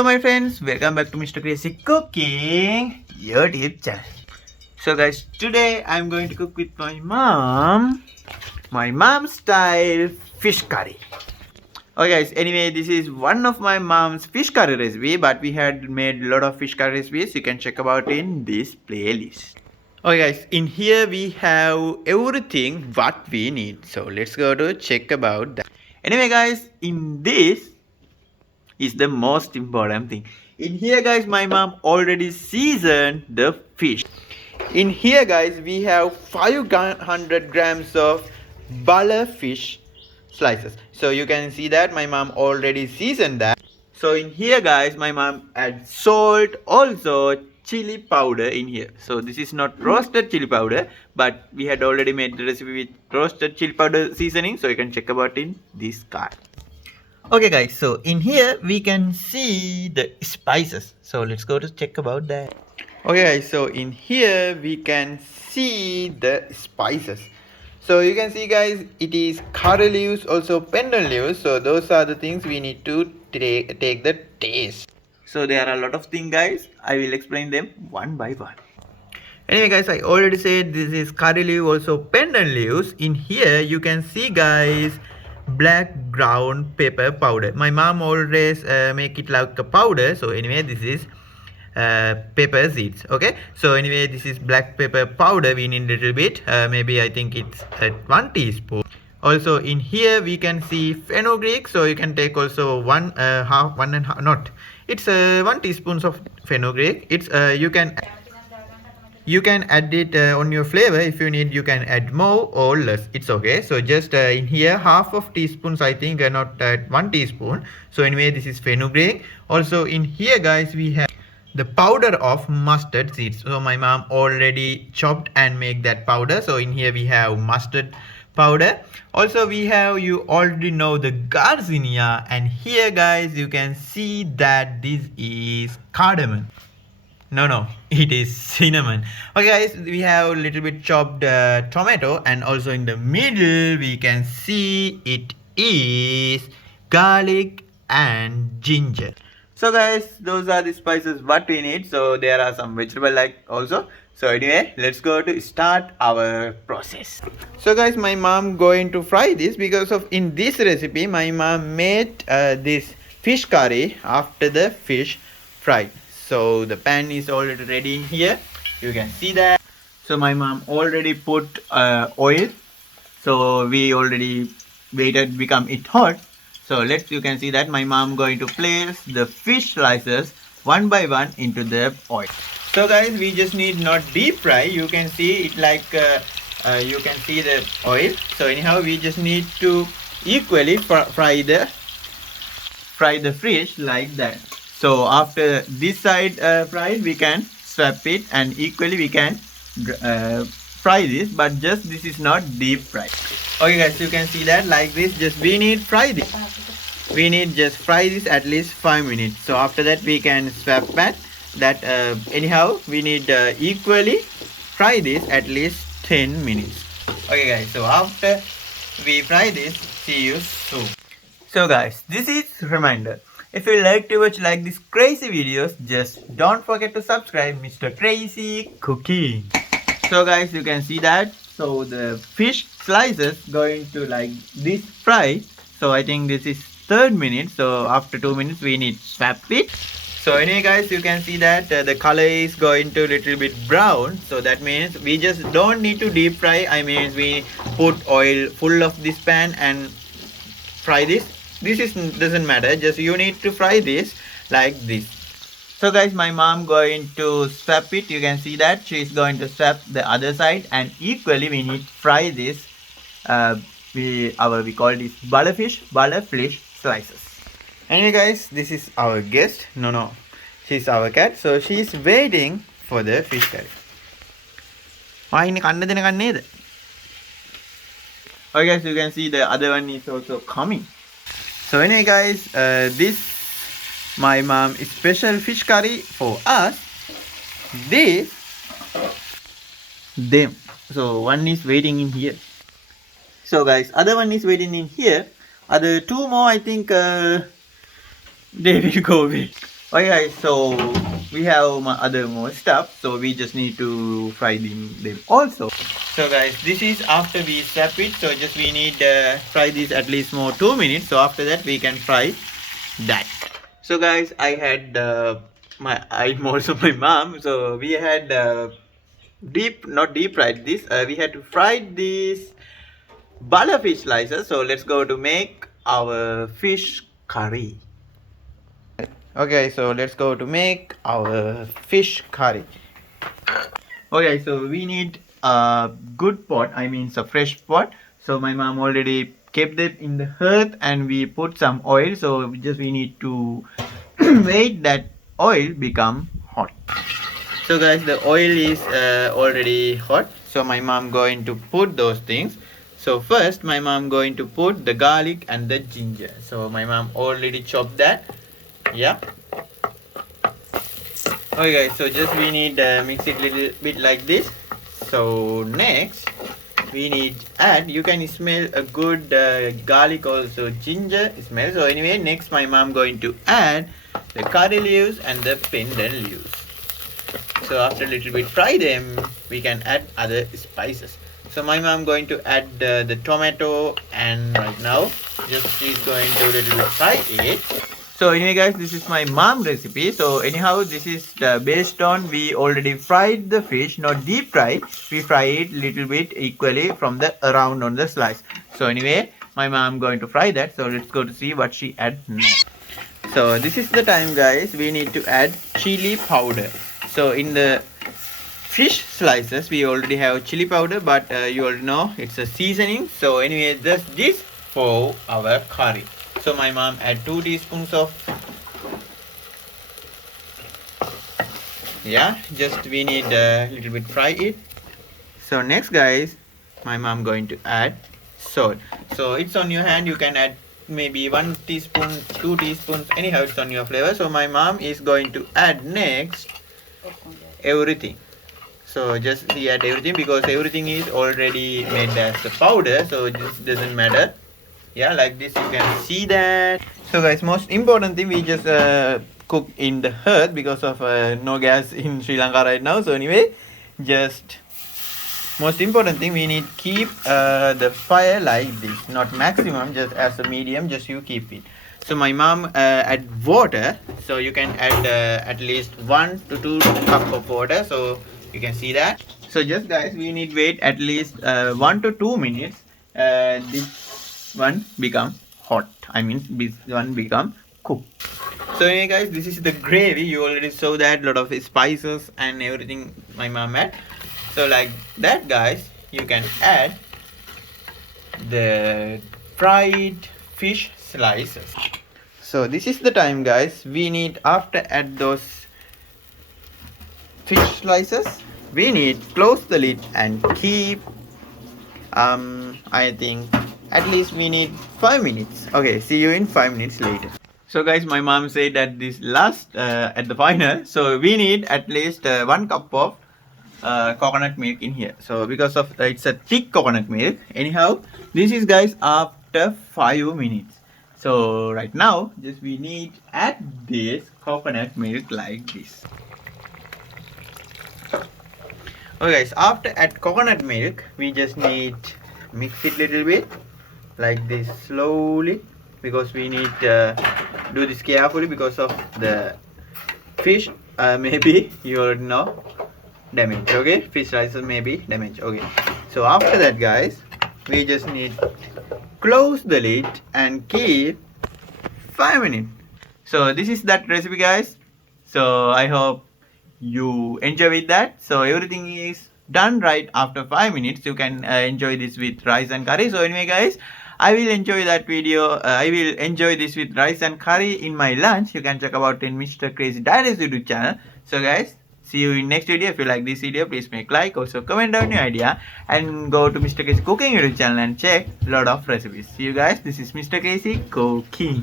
Hello my friends, welcome back to Mr. Crazy Cooking YouTube channel. So guys, today I'm going to cook with my mom style fish curry. Okay guys, anyway this is one of my mom's fish curry recipe, but we had made a lot of fish curry recipes. You can check about in this playlist. Okay guys, in here we have everything what we need. So let's go to check about that. Anyway guys, in this is the most important thing. In here guys, my mom already seasoned the fish. In here guys, we have 500 grams of butter fish slices. So you can see that my mom already seasoned that. So in here guys, my mom adds salt, also chili powder in here. So this is not roasted chili powder, but we had already made the recipe with roasted chili powder seasoning. So you can check about in this card. Okay guys, so in here we can see the spices. So let's go to check about that. Okay guys, so in here we can see the spices. So you can see guys, it is curry leaves, also pendant leaves. So those are the things we need to take the taste. So there are a lot of things guys. I will explain them one by one. Anyway guys, I already said this is curry leaf, also pendant leaves. In here you can see guys, black ground pepper powder. My mom always make it like a powder. So anyway this is pepper seeds. Okay, so anyway this is black pepper powder. We need a little bit, maybe I think it's 1 teaspoon. Also in here we can see fenugreek, so you can take also one and half, not, it's 1 teaspoon of fenugreek. It's you can add it on your flavor. If you need, you can add more or less, it's okay. So just in here half of teaspoons, I think, not 1 teaspoon. So anyway this is fenugreek. Also in here guys, we have the powder of mustard seeds. So my mom already chopped and make that powder. So in here we have mustard powder. Also we have, you already know, the garcinia, and here guys you can see that this is cardamom. No, it is cinnamon. Okay guys, we have a little bit chopped tomato, and also in the middle we can see it is garlic and ginger. So guys, those are the spices what we need. So there are some vegetable like also. So anyway, let's go to start our process. So guys, my mom going to fry this, because of in this recipe my mom made this fish curry after the fish fried. So the pan is already ready in here. You can see that. So my mom already put oil. So we already waited become it hot. So you can see that my mom going to place the fish slices one by one into the oil. So guys, we just need not deep fry. You can see it like you can see the oil. So anyhow, we just need to equally fry the fish like that. So after this side fried, we can swap it, and equally we can fry this, but just this is not deep fried. Okay guys, you can see that like this. Just we need fry this. We need just fry this at least 5 minutes. So after that we can swap back. That anyhow we need equally fry this at least 10 minutes. Okay guys, so after we fry this, see you soon. So guys, this is reminder. If you like to watch like these crazy videos, just don't forget to subscribe Mr. Crazy Cooking. So guys, you can see that. So the fish slices going to like this fry. So I think this is 3rd minute. So after 2 minutes we need swap it. So anyway guys, you can see that the color is going to little bit brown. So that means we just don't need to deep fry. I mean we put oil full of this pan and fry this. This doesn't matter, just you need to fry this like this. So guys, my mom going to swap it. You can see that she is going to swap the other side, and equally we need fry this we call this butter fish slices. Anyway guys, this is our guest. No, she's our cat. So she's waiting for the fish curry. Okay guys, you can see the other one is also coming. So anyway guys, this my mom special fish curry for us. Them. So one is waiting in here. So guys, other one is waiting in here. Other 2 more, I think they will go away. Okay guys, so we have my other more stuff, so we just need to fry them also. So guys, this is after we swap it, so just we need fry this at least more 2 minutes, so after that we can fry that. So guys, I had I'm also my mom, so we had not deep fried this, we had to fry this butter fish slices, so let's go to make our fish curry. Okay, so let's go to make our fish curry. Okay, so we need a good pot, I mean a fresh pot. So my mom already kept it in the earth and we put some oil, so we need to wait that oil become hot. So guys, the oil is already hot, so my mom going to put those things. So first my mom going to put the garlic and the ginger. So my mom already chopped that. Yeah. Okay guys, so just we need mix it little bit like this. So next we need add, you can smell a good garlic also ginger smell. So anyway, next my mom going to add the curry leaves and the pindan leaves. So after a little bit fry them, we can add other spices. So my mom going to add the tomato, and right now just she's going to little bit fry it. So anyway guys, this is my mom recipe. So anyhow, this is based on we already fried the fish, not deep fry. We fry it little bit equally from the around on the slice. So anyway, my mom going to fry that. So let's go to see what she add next. So this is the time guys, we need to add chili powder. So in the fish slices we already have chili powder, but you already know it's a seasoning. So anyway, just this for our curry. So my mom add 2 teaspoons of, yeah, just we need a little bit fry it. So next guys, my mom going to add salt. So it's on your hand, you can add maybe 1 teaspoon, 2 teaspoons, anyhow it's on your flavor. So my mom is going to add next everything. So just she add everything because everything is already made as a powder, so this doesn't matter. Yeah, like this you can see that. So guys, most important thing, we just cook in the hearth because of no gas in Sri Lanka right now. So anyway, just most important thing, we need keep the fire like this, not maximum, just as a medium, just you keep it. So my mom add water, so you can add at least 1 to 2 cup of water, so you can see that. So just guys, we need wait at least 1 to 2 minutes. This one become hot, I mean this one become cooked. So anyway guys, this is the gravy. You already saw that lot of spices and everything my mom add. So like that guys, you can add the fried fish slices. So this is the time guys, we need after add those fish slices, we need close the lid and keep I think at least we need 5 minutes. Okay, see you in 5 minutes later. So guys, my mom said that this last at the final, so we need at least 1 cup of coconut milk in here. So because of it's a thick coconut milk. Anyhow, this is guys after 5 minutes. So right now just we need add this coconut milk like this. Okay guys, after add coconut milk, we just need mix it little bit like this slowly, because we need do this carefully because of the fish maybe you already know damage. Okay, fish slices may be damaged. Okay, so after that guys, we just need close the lid and keep 5 minutes. So this is that recipe guys. So I hope you enjoy with that. So everything is done right after 5 minutes. You can enjoy this with rice and curry. So anyway guys, I will enjoy that video. I will enjoy this with rice and curry in my lunch. You can check about in Mr. Crazy Diaries YouTube channel. So guys, see you in next video. If you like this video, please make like, also comment down your idea, and go to Mr. Crazy Cooking YouTube channel and check lot of recipes. See you guys. This is Mr. Crazy Cooking.